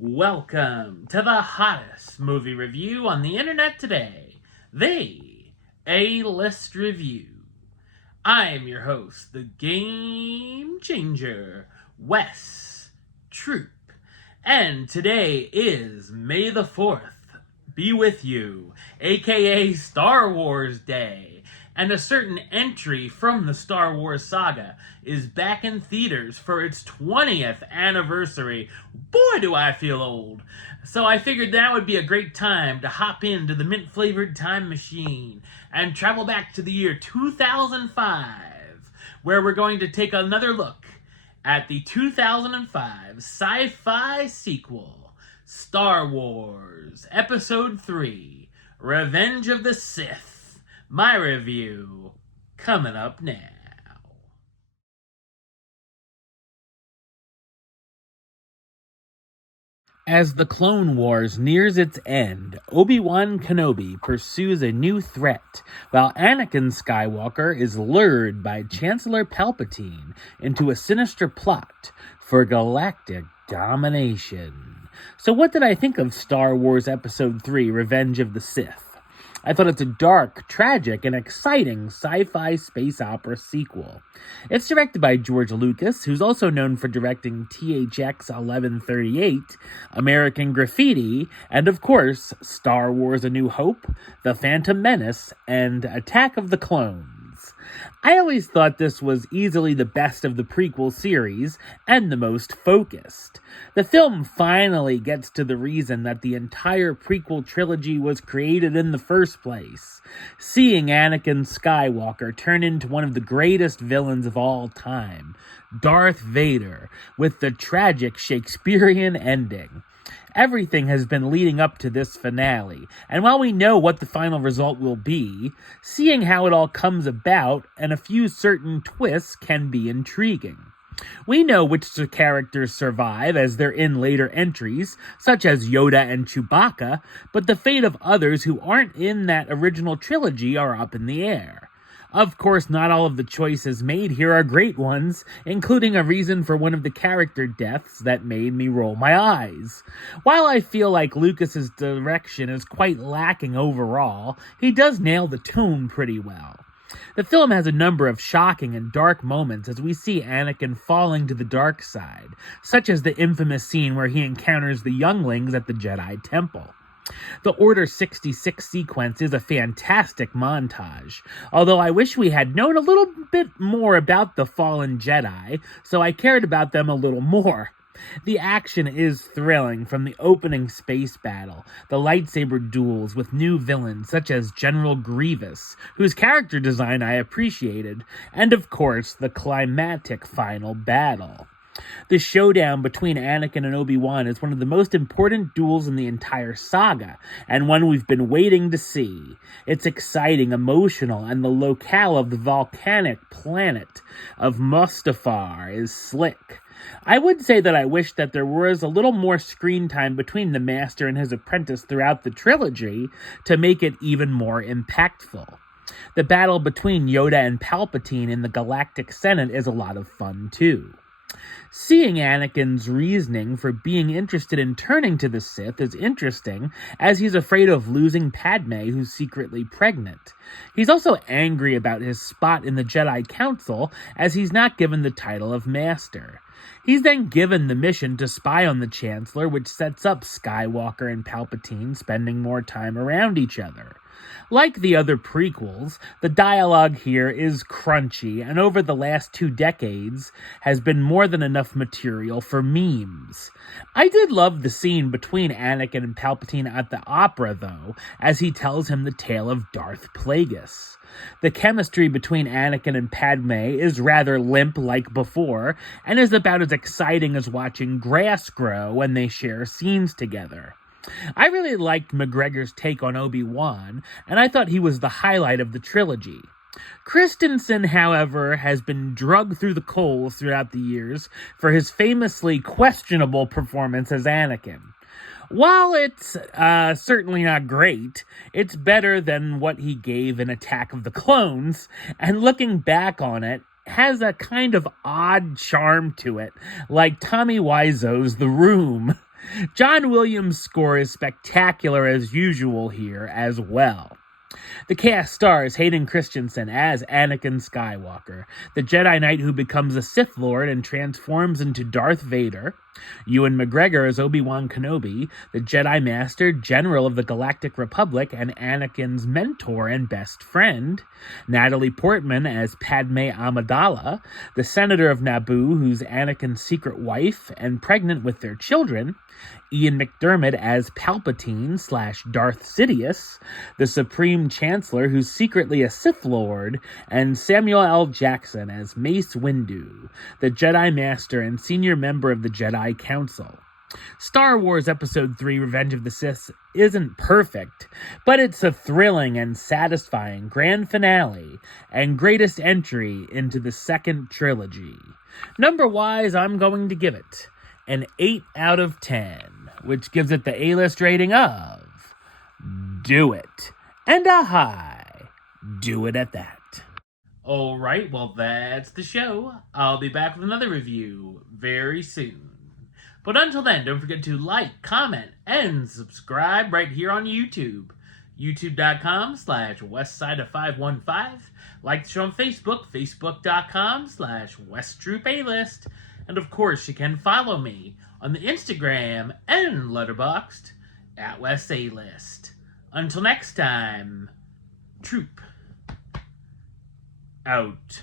Welcome to the hottest movie review on the internet today, the A-List Review. I am your host, the Game Changer, Wes Troop, and today is May the 4th be with you, aka Star Wars Day, and a certain entry from the Star Wars saga is back in theaters for its 20th anniversary. Boy, do I feel old. So I figured that would be a great time to hop into the mint-flavored time machine and travel back to the year 2005, where we're going to take another look at the 2005 sci-fi sequel, Star Wars Episode 3, Revenge of the Sith. My review coming up now. As the Clone Wars nears its end, Obi-Wan Kenobi pursues a new threat, while Anakin Skywalker is lured by Chancellor Palpatine into a sinister plot for galactic domination. So what did I think of Star Wars Episode 3, Revenge of the Sith? I thought it's a dark, tragic, and exciting sci-fi space opera sequel. It's directed by George Lucas, who's also known for directing THX 1138, American Graffiti, and of course, Star Wars A New Hope, The Phantom Menace, and Attack of the Clones. I always thought this was easily the best of the prequel series, and the most focused. The film finally gets to the reason that the entire prequel trilogy was created in the first place. Seeing Anakin Skywalker turn into one of the greatest villains of all time, Darth Vader, with the tragic Shakespearean ending. Everything has been leading up to this finale, and while we know what the final result will be, seeing how it all comes about and a few certain twists can be intriguing. We know which characters survive as they're in later entries, such as Yoda and Chewbacca, but the fate of others who aren't in that original trilogy are up in the air. Of course, not all of the choices made here are great ones, including a reason for one of the character deaths that made me roll my eyes. While I feel like Lucas's direction is quite lacking overall, he does nail the tone pretty well. The film has a number of shocking and dark moments as we see Anakin falling to the dark side, such as the infamous scene where he encounters the younglings at the Jedi Temple. The Order 66 sequence is a fantastic montage, although I wish we had known a little bit more about the fallen Jedi, so I cared about them a little more. The action is thrilling, from the opening space battle, the lightsaber duels with new villains such as General Grievous, whose character design I appreciated, and of course the climactic final battle. The showdown between Anakin and Obi-Wan is one of the most important duels in the entire saga, and one we've been waiting to see. It's exciting, emotional, and the locale of the volcanic planet of Mustafar is slick. I would say that I wish that there was a little more screen time between the Master and his apprentice throughout the trilogy to make it even more impactful. The battle between Yoda and Palpatine in the Galactic Senate is a lot of fun, too. Seeing Anakin's reasoning for being interested in turning to the Sith is interesting, as he's afraid of losing Padme, who's secretly pregnant. He's also angry about his spot in the Jedi Council, as he's not given the title of Master. He's then given the mission to spy on the Chancellor, which sets up Skywalker and Palpatine spending more time around each other. Like the other prequels, the dialogue here is crunchy, and over the last 2 decades has been more than enough material for memes. I did love the scene between Anakin and Palpatine at the opera, though, as he tells him the tale of Darth Plagueis. The chemistry between Anakin and Padme is rather limp like before, and is about as exciting as watching grass grow when they share scenes together. I really liked McGregor's take on Obi-Wan, and I thought he was the highlight of the trilogy. Christensen, however, has been drugged through the coals throughout the years for his famously questionable performance as Anakin. While it's certainly not great, it's better than what he gave in Attack of the Clones, and looking back on it, has a kind of odd charm to it, like Tommy Wiseau's The Room. John Williams' score is spectacular as usual here as well. The cast stars Hayden Christensen as Anakin Skywalker, the Jedi Knight who becomes a Sith Lord and transforms into Darth Vader, Ewan McGregor as Obi-Wan Kenobi, the Jedi Master, General of the Galactic Republic, and Anakin's mentor and best friend, Natalie Portman as Padme Amidala, the Senator of Naboo who's Anakin's secret wife and pregnant with their children, Ian McDiarmid as Palpatine/Darth Sidious, the Supreme Chancellor who's secretly a Sith Lord, and Samuel L. Jackson as Mace Windu, the Jedi Master and senior member of the Jedi Council. Star Wars Episode 3 Revenge of the Sith isn't perfect, but it's a thrilling and satisfying grand finale and greatest entry into the second trilogy. Number-wise, I'm going to give it an 8 out of 10, which gives it the A-list rating of do it, and a high do it at that. Alright, well that's the show. I'll be back with another review very soon. But until then, don't forget to like, comment, and subscribe right here on YouTube. YouTube.com/WestsideOf515. Like the show on Facebook, Facebook.com/WestTroopAlist. And of course, you can follow me on the Instagram and Letterboxd at WestAlist. Until next time, Troop out.